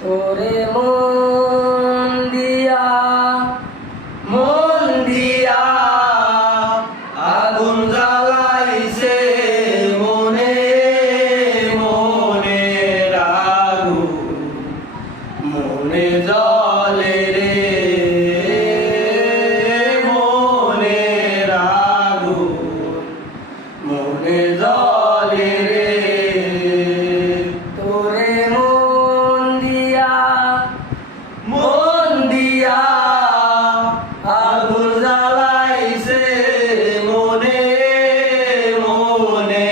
তোরে মন দিয়া আগুন জ্বালাইছে মনে মনে আগুন মনে জ্বলে রে মনে আগুন মনে জ্বলে রে তোরে মন দিয়া আগুন জ্বালাইছে মনে মনে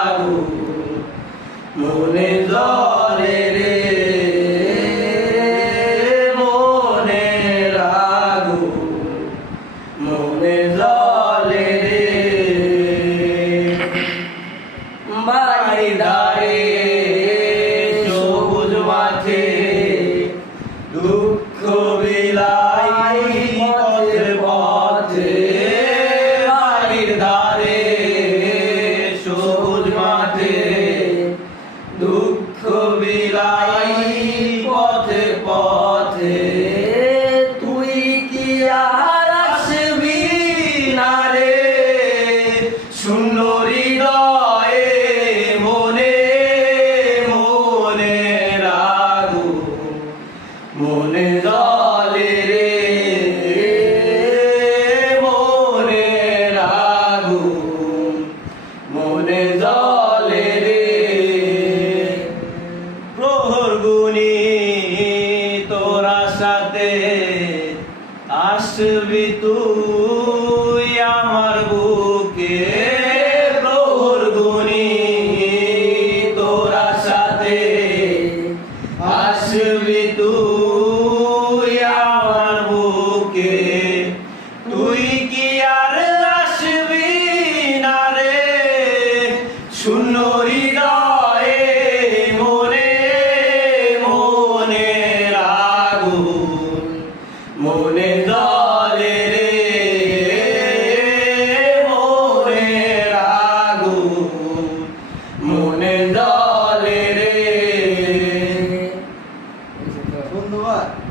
আগুন মনে জ্বলে রে মনে আগুন মনে জ্বলে রে বাড়ি দাঁড়ে সবুজ মাঠে দুঃখ বিলাই পথে পথে বাড়ির ধারে সবুজ মাঠে দুঃখ বিলাই পথে পথে তুই কি আর আসবি না রে শূন্য হৃদয়ে মনে মনে আগুন মনে জ্বলে রে মনে আগুন মনে জ্বলে রে প্রহর গুনি তোরা সাথে আসবি তুই আমার বুকে প্রহর গুনি তোরা সাথে আসবি তুই